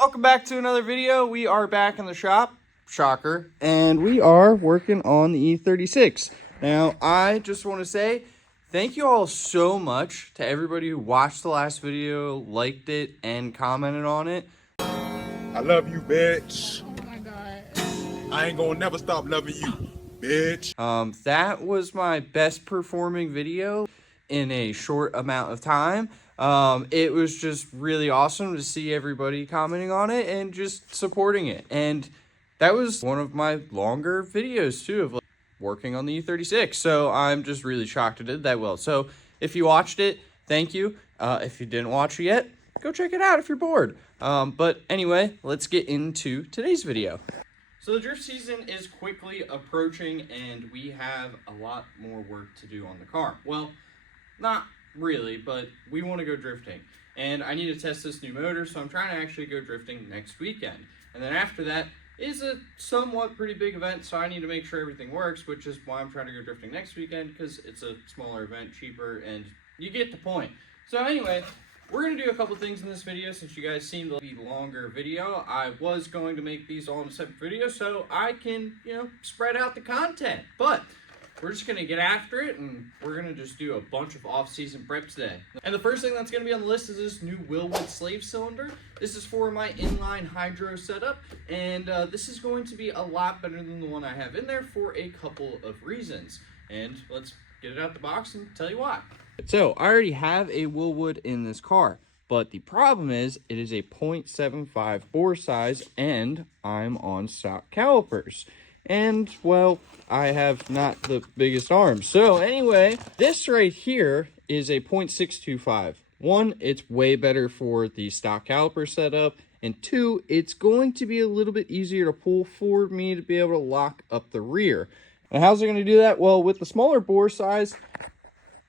Welcome back to another video. We are back in the shop, shocker, and we are working on the E36. Now, I just want to say thank you all so much to everybody who watched the last video, liked it, and commented on it. I love you, bitch. Oh my god. I ain't gonna never stop loving you, bitch. That was my best performing video in a short amount of time. It was just really awesome to see everybody commenting on it and just supporting it. And that was one of my longer videos too of like working on the E36. So I'm just really shocked it did that well. So if you watched it, thank you. If you didn't watch it yet, go check it out if you're bored. But anyway, let's get into today's video. So the drift season is quickly approaching and we have a lot more work to do on the car. Well, not really, but we want to go drifting. And I need to test this new motor, so I'm trying to actually go drifting next weekend. And then after that is a somewhat pretty big event, so I need to make sure everything works, which is why I'm trying to go drifting next weekend, because it's a smaller event, cheaper, and you get the point. So anyway, we're going to do a couple things in this video since you guys seem to be longer video. I was going to make these all in a separate video so I can, spread out the content. But we're just going to get after it and we're going to just do a bunch of off-season prep today. And the first thing that's going to be on the list is this new Wilwood slave cylinder. This is for my inline hydro setup, and this is going to be a lot better than the one I have in there for a couple of reasons. And let's get it out the box and tell you why. So I already have a Wilwood in this car, but the problem is it is a 0.75 bore size and I'm on stock calipers. And, well, I have not the biggest arms. So, anyway, this right here is a 0.625. One, it's way better for the stock caliper setup. And two, it's going to be a little bit easier to pull for me to be able to lock up the rear. And how's it going to do that? Well, with the smaller bore size,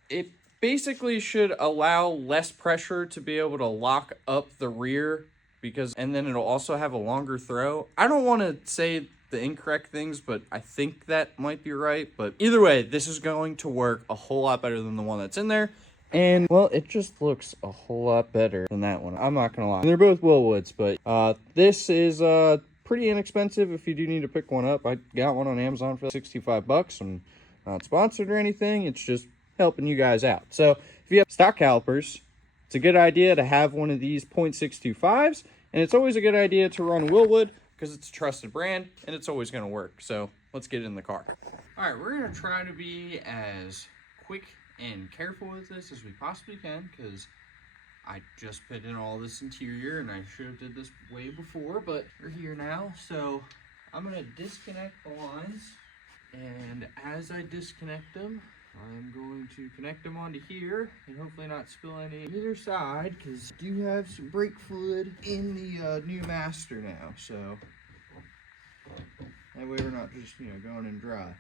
it basically should allow less pressure to be able to lock up the rear, and then it'll also have a longer throw. I don't want to say the incorrect things, but I think that might be right. But either way, this is going to work a whole lot better than the one that's in there. And, well, it just looks a whole lot better than that one. I'm not going to lie. They're both Wilwoods, but this is pretty inexpensive if you do need to pick one up. I got one on Amazon for 65 bucks. I'm not sponsored or anything. It's just helping you guys out. So if you have stock calipers, it's a good idea to have one of these 0.625s. And it's always a good idea to run Wilwood, because it's a trusted brand and it's always going to work. So let's get in the car. All right, we're going to try to be as quick and careful with this as we possibly can, because I just put in all this interior and I should have did this way before, but we're here now. So I'm going to disconnect the lines, and as I disconnect them, I'm going to connect them onto here and hopefully not spill any either side, because I do have some brake fluid in the new Master now, so that way we're not just, going in dry.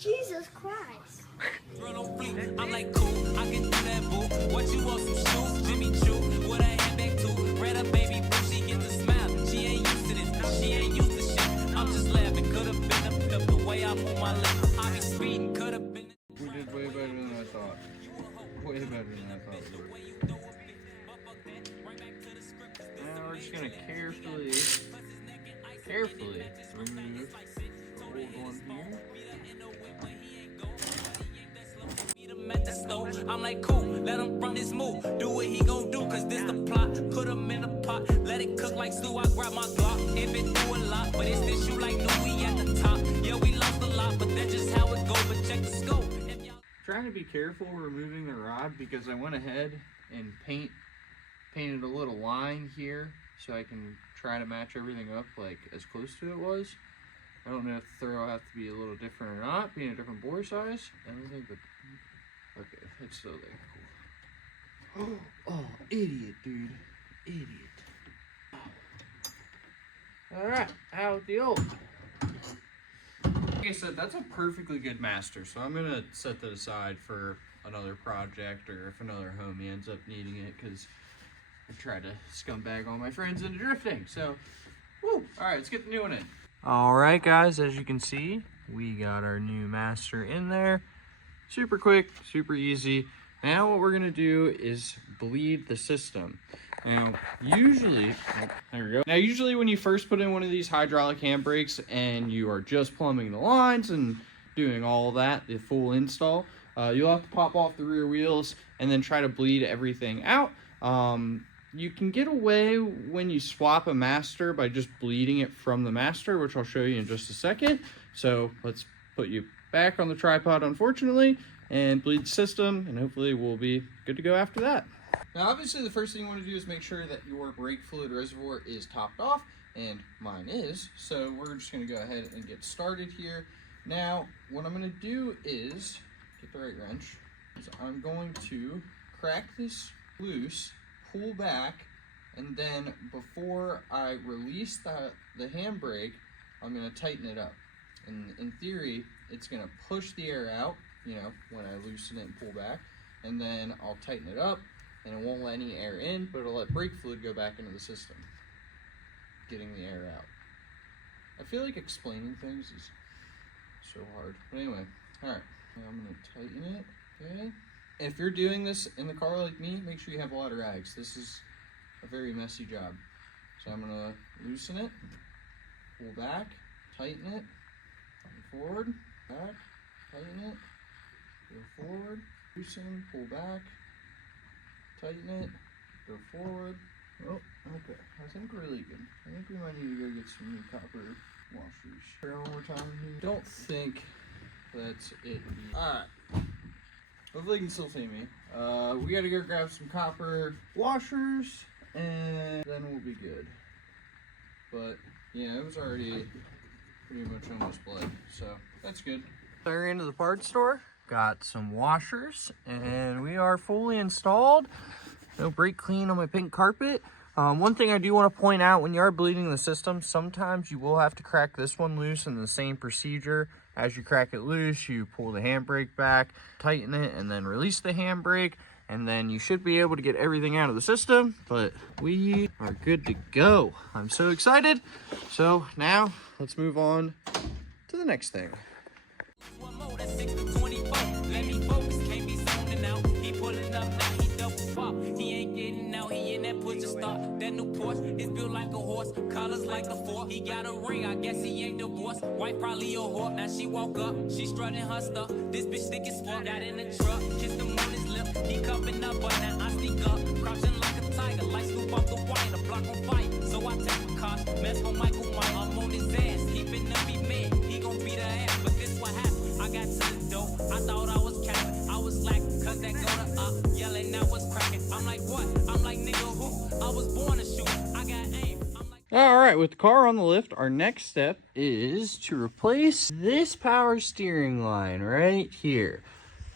Jesus Christ. I'm like, cool, I can do that, boo. What you want, some shoes? Jimmy Choo, what I had back to. Red up, baby, boo, she get the smile. She ain't used to this, she ain't used to shit. I'm just laughing, could have been the way I move my lips. I be speeding, could have been. We did way better than I thought. Way better than I thought we would. Now we're just gonna carefully remove the old one here. I'm like, cool, let him run his move. Do what he gon' do, cause this the plot. Put him in a pot, let it cook like stew. I grab my Glock, if it do a lot. But it's this you like, no, we at the top. Yeah, we lost a lot, but that's just how it go. But check the scope. Trying to be careful removing the rod, because I went ahead and painted a little line here so I can try to match everything up like as close to it was. I don't know if the throw will have to be a little different or not, being a different bore size. I don't think, but okay, it's still there. Cool. Oh, idiot, dude. Idiot. Alright, out with the old. Like I said, that's a perfectly good Master, so I'm going to set that aside for another project, or if another homie ends up needing it, because I try to scumbag all my friends into drifting. So, woo! Alright, let's get the new one in. Alright guys, as you can see, we got our new Master in there. super quick, super easy. Now what we're gonna do is bleed the system. Now, usually, oh, there we go. Now, usually when you first put in one of these hydraulic handbrakes and you are just plumbing the lines and doing all that, the full install, you'll have to pop off the rear wheels and then try to bleed everything out. You can get away when you swap a master by just bleeding it from the master, which I'll show you in just a second. So let's put you back on the tripod, unfortunately, and bleed the system, and hopefully we'll be good to go after that. Now, obviously, the first thing you want to do is make sure that your brake fluid reservoir is topped off, and mine is. So we're just going to go ahead and get started here. Now, what I'm going to do is get the right wrench. So I'm going to crack this loose, pull back, and then before I release the handbrake, I'm going to tighten it up. And in theory, it's going to push the air out, you know, when I loosen it and pull back, and then I'll tighten it up, and it won't let any air in, but it'll let brake fluid go back into the system, getting the air out. I feel like explaining things is so hard. But anyway, all right, now I'm going to tighten it, okay? If you're doing this in the car like me, make sure you have a lot of rags. This is a very messy job. So I'm going to loosen it, pull back, tighten it, forward, back, tighten it, go forward, loosen, pull back, tighten it, go forward. Oh, okay. I think we're really good. I think we might need to go get some new copper washers. Try one more time here. Don't think that's it. Alright. Hopefully you can still see me. We gotta go grab some copper washers, and then we'll be good. But, yeah, it was already pretty much almost bled, so that's good. So we're into the parts store. Got some washers, and we are fully installed. No brake clean on my pink carpet. One thing I do want to point out, when you are bleeding the system, sometimes you will have to crack this one loose in the same procedure. As you crack it loose, you pull the handbrake back, tighten it, and then release the handbrake, and then you should be able to get everything out of the system, but we are good to go. I'm so excited. So now let's move on to the next thing. One more, that's 6 to 24. Let me focus, can't be zoning out. He pulling up now, he double pop. He ain't getting out, he in that push to start. That new Porsche is built like a horse, colors like a fork. He got a ring, I guess he ain't divorced. Wife probably a whore. Now she woke up, she strutting her stuff. This bitch thick as fuck. Got in the truck, kissed him on his lip. He cupping up, but now I sneak up, crouching like a tiger. Like scoop off the wire, the block on fire. So I take a cost, mess with Michael Mike. I'm on his ass, keeping him be mad. He gon' beat her ass, but this what happened. I got to the door, I thought I was capping. I was slacking, cause that go to up, yelling, now was cracking. I'm like, what? I'm like, nigga, who? I was born to shoot, I got aim. I'm like... All right, with the car on the lift, our next step is to replace this power steering line right here,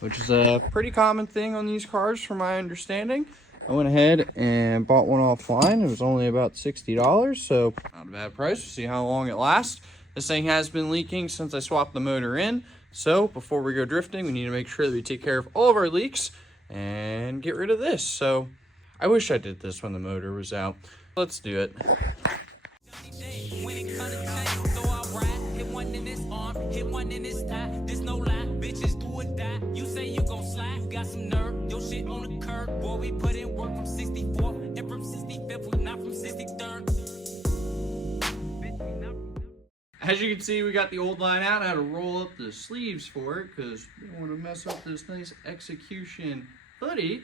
which is a pretty common thing on these cars from my understanding. I went ahead and bought one offline. It was only about $60, so not a bad price. We'll see how long it lasts. This thing has been leaking since I swapped the motor in. So before we go drifting, we need to make sure that we take care of all of our leaks and get rid of this. So I wish I did this when the motor was out. Let's do it. When it comes to change, so I ride, hit one in his arm, hit one in his thigh. This no lie, bitches do or die. You say you gon' slide, you got some nerve, your shit on the curb. Boy, we put in work from 64 and from 65th, we not from 63rd. As you can see, we got the old line out. I had to roll up the sleeves for it because we don't want to mess up this nice execution hoodie.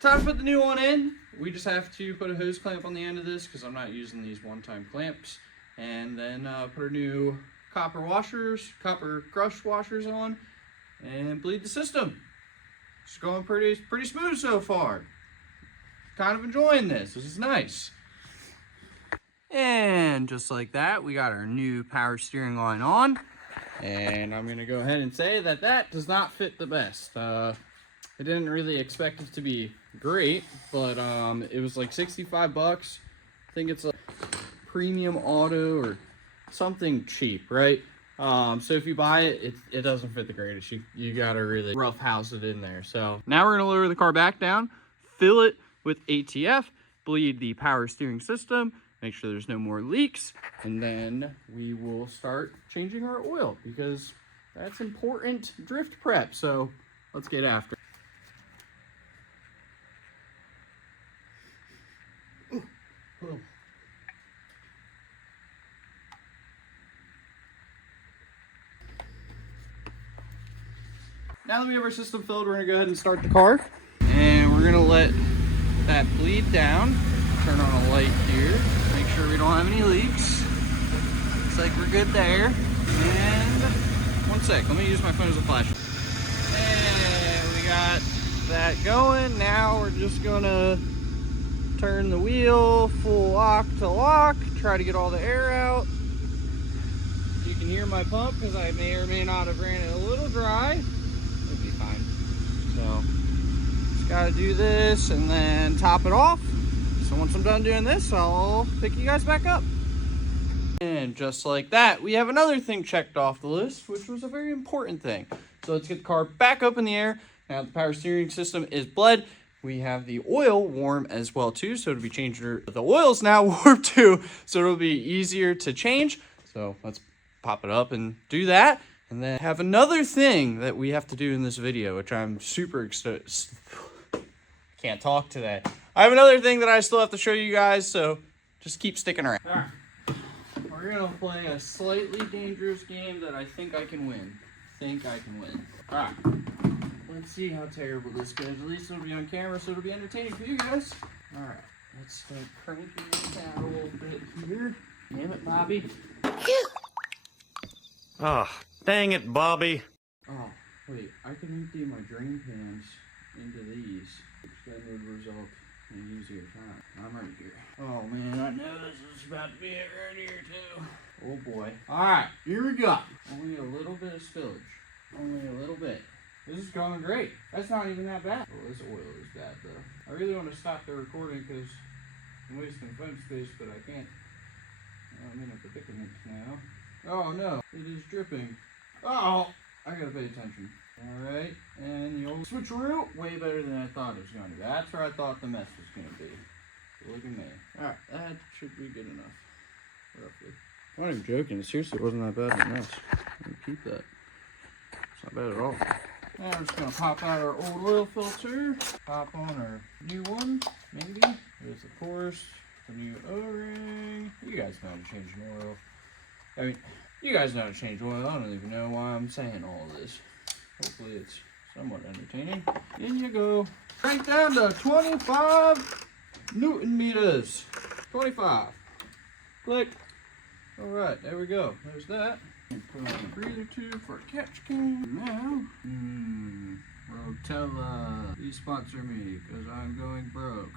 Time to put the new one in. We just have to put a hose clamp on the end of this because I'm not using these one-time clamps. And then put our new copper crush washers on and bleed the system. It's going pretty smooth so far. Kind of enjoying this. This is nice. And just like that, we got our new power steering line on. And I'm going to go ahead and say that that does not fit the best. I didn't really expect it to be great, but it was like 65 bucks. I think it's a premium auto or something cheap, right? So if you buy it, it doesn't fit the greatest. You got to really rough house it in there. So now we're going to lower the car back down, fill it with ATF, bleed the power steering system, make sure there's no more leaks, and then we will start changing our oil because that's important drift prep. So let's get after it. Now that we have our system filled, we're gonna go ahead and start the car. And we're gonna let that bleed down. Turn on a light here. Make sure we don't have any leaks. Looks like we're good there. And one sec, let me use my phone as a flash. And we got that going. Now we're just gonna turn the wheel full lock to lock. Try to get all the air out. You can hear my pump because I may or may not have ran it a little dry. It'll be fine. So just gotta do this and then top it off. So once I'm done doing this, I'll pick you guys back up. And just like that, we have another thing checked off the list, which was a very important thing. So let's get the car back up in the air. Now the power steering system is bled. We have the oil warm as well too, so it'll be changing. The oil's now warm too, so it'll be easier to change. So let's pop it up and do that. And then have another thing that we have to do in this video, which I'm super excited. Can't talk today. I have another thing that I still have to show you guys, so just keep sticking around. All right. We're gonna play a slightly dangerous game that I think I can win. All right. Let's see how terrible this goes. At least it'll be on camera, so it'll be entertaining for you guys. All right. Let's start cranking it down a little bit here. Damn it, Bobby. Ah, oh, dang it, Bobby. Oh, wait. I can empty my drain pans into these, which then would result in an easier time. I'm right here. Oh, man. I know this is about to be it right here, too. Oh, boy. All right. Here we go. Only a little bit of spillage. Only a little bit. This is going great. That's not even that bad. Oh, this oil is bad, though. I really want to stop the recording because I'm wasting phone space, but I can't. I'm in a predicament now. Oh, no. It is dripping. Oh, I gotta pay attention. All right, and the old switcheroo, way better than I thought it was going to be. That's where I thought the mess was going to be. So look at me. All right, that should be good enough, roughly. I'm not even joking. It seriously wasn't that bad of a mess. I'm gonna keep that. It's not bad at all. Now we're just gonna pop out our old oil filter, pop on our new one, maybe. There's, of course, the new O-ring. You guys know how to change an oil. I mean, you guys know how to change oil. I don't even know why I'm saying all of this. Hopefully it's somewhat entertaining. In you go. Crank down to 25 Newton meters. 25. Click. All right, there we go. There's that. Put on a breather tube for a catch can. Now, Rotella, please sponsor me because I'm going broke.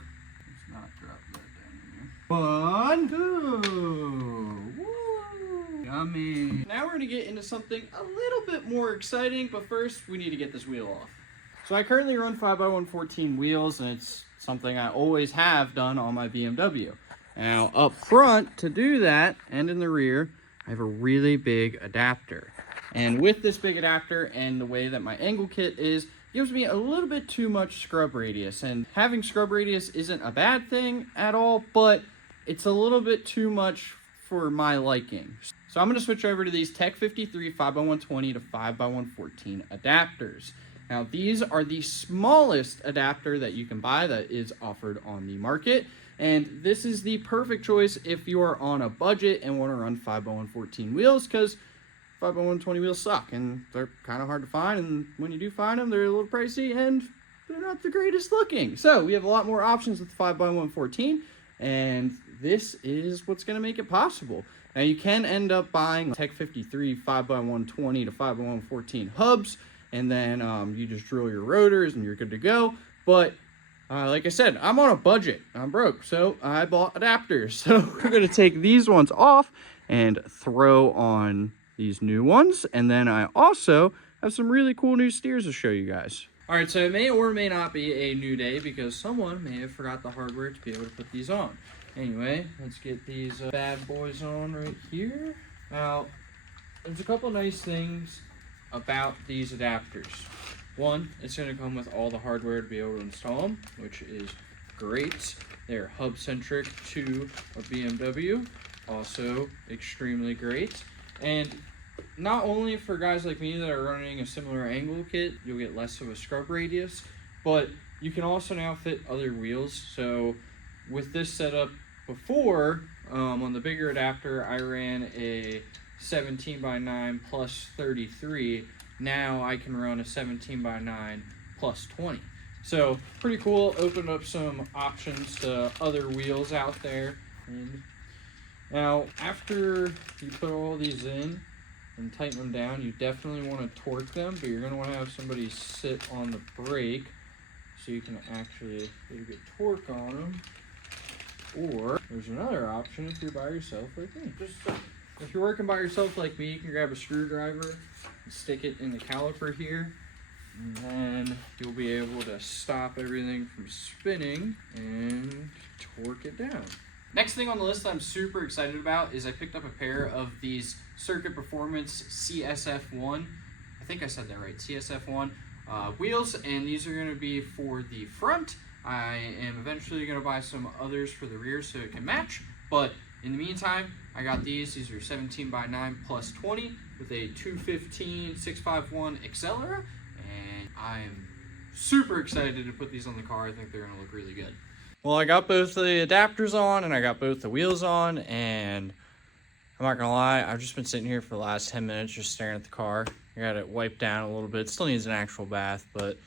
Let's not drop that down here. 1, 2, woo! Yummy. Now we're gonna get into something a little bit more exciting, but first we need to get this wheel off. So I currently run 5x114 wheels, and it's something I always have done on my BMW. Now up front to do that, and in the rear, I have a really big adapter. And with this big adapter and the way that my angle kit is, gives me a little bit too much scrub radius. And having scrub radius isn't a bad thing at all, but it's a little bit too much for my liking. So I'm gonna switch over to these Tech 53 5x120 to 5x114 adapters. Now these are the smallest adapter that you can buy that is offered on the market. And this is the perfect choice if you are on a budget and want to run 5x114 wheels, because 5x120 wheels suck and they're kind of hard to find, and when you do find them, they're a little pricey and they're not the greatest looking. So we have a lot more options with 5x114, and this is what's going to make it possible. Now you can end up buying Tech 53 5x120 to 5x114 hubs, and then you just drill your rotors and you're good to go. But like I said, I'm on a budget. I'm broke, so I bought adapters. So we're going to take these ones off and throw on these new ones. And then I also have some really cool new steers to show you guys. All right, so it may or may not be a new day because someone may have forgot the hardware to be able to put these on. Anyway, let's get these bad boys on right here. Now, there's a couple nice things about these adapters. One, it's going to come with all the hardware to be able to install them, which is great. They're hub-centric to a BMW, also extremely great. And not only for guys like me that are running a similar angle kit, you'll get less of a scrub radius, but you can also now fit other wheels. So with this setup before, on the bigger adapter, I ran a 17x9 plus 33. Now I can run a 17x9 plus 20. So pretty cool. Opened up some options to other wheels out there. And now after you put all these in and tighten them down, you definitely want to torque them, but you're going to want to have somebody sit on the brake so you can actually get a good torque on them. Or there's another option if you're by yourself like me. If you're working by yourself like me, you can grab a screwdriver and stick it in the caliper here, and then you'll be able to stop everything from spinning and torque it down. Next thing on the list I'm super excited about is I picked up a pair of these Circuit Performance CSF1, I think I said that right, CSF1 wheels, and these are going to be for the front. I am eventually going to buy some others for the rear so it can match, but in the meantime, I got these. These are 17x9 plus 20 with a 215 651 Accelera, and I am super excited to put these on the car. I think they're going to look really good. Well, I got both the adapters on and I got both the wheels on, and I'm not going to lie, I've just been sitting here for the last 10 minutes just staring at the car. I got it wiped down a little bit. Still needs an actual bath, but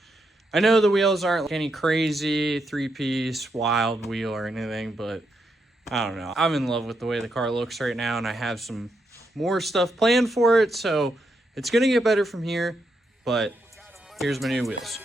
I know the wheels aren't like any crazy 3-piece wild wheel or anything, but I don't know. I'm in love with the way the car looks right now, and I have some more stuff planned for it, so it's going to get better from here, but here's my new wheels.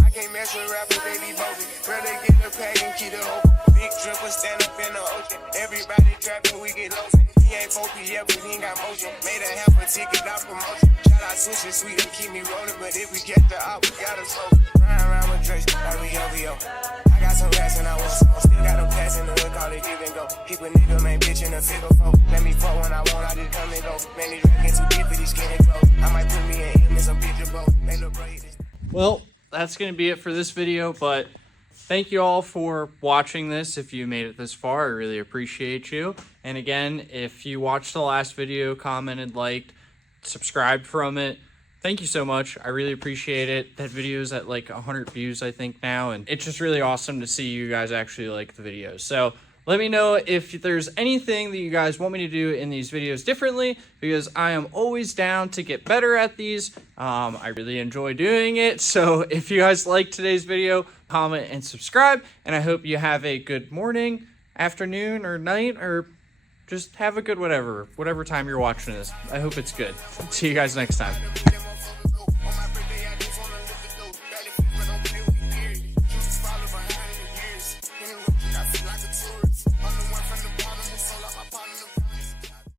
I can't mess with rappers, they be bogus. Brother get the pack and keep it open. Big dripper stand up in the ocean. Everybody trapping, we get lost. He ain't 4P yet, but he ain't got motion. Made a half a ticket, not promotion. Shout out Switch and Sweet and keep me rolling. But if we get the op, we gotta smoke. Ryan around with Drake, like we OVO. I got some rats and I want some. Still got a pass in the hood, call it give and go. Keep a nigga, man, bitch in the figure four. Let me fuck when I want, I just come and go. Man, these rackets too deep for these skinny clothes. I might put me in some picture boat. They look great. Well, that's going to be it for this video, but thank you all for watching this. If you made it this far, I really appreciate you. And again, if you watched the last video, commented, liked, subscribed from it, thank you so much. I really appreciate it. That video is at like 100 views, I think, now, and it's just really awesome to see you guys actually like the videos. So let me know if there's anything that you guys want me to do in these videos differently, because I am always down to get better at these. I really enjoy doing it. So if you guys like today's video, comment and subscribe. And I hope you have a good morning, afternoon, or night, or just have a good whatever time you're watching this. I hope it's good. See you guys next time.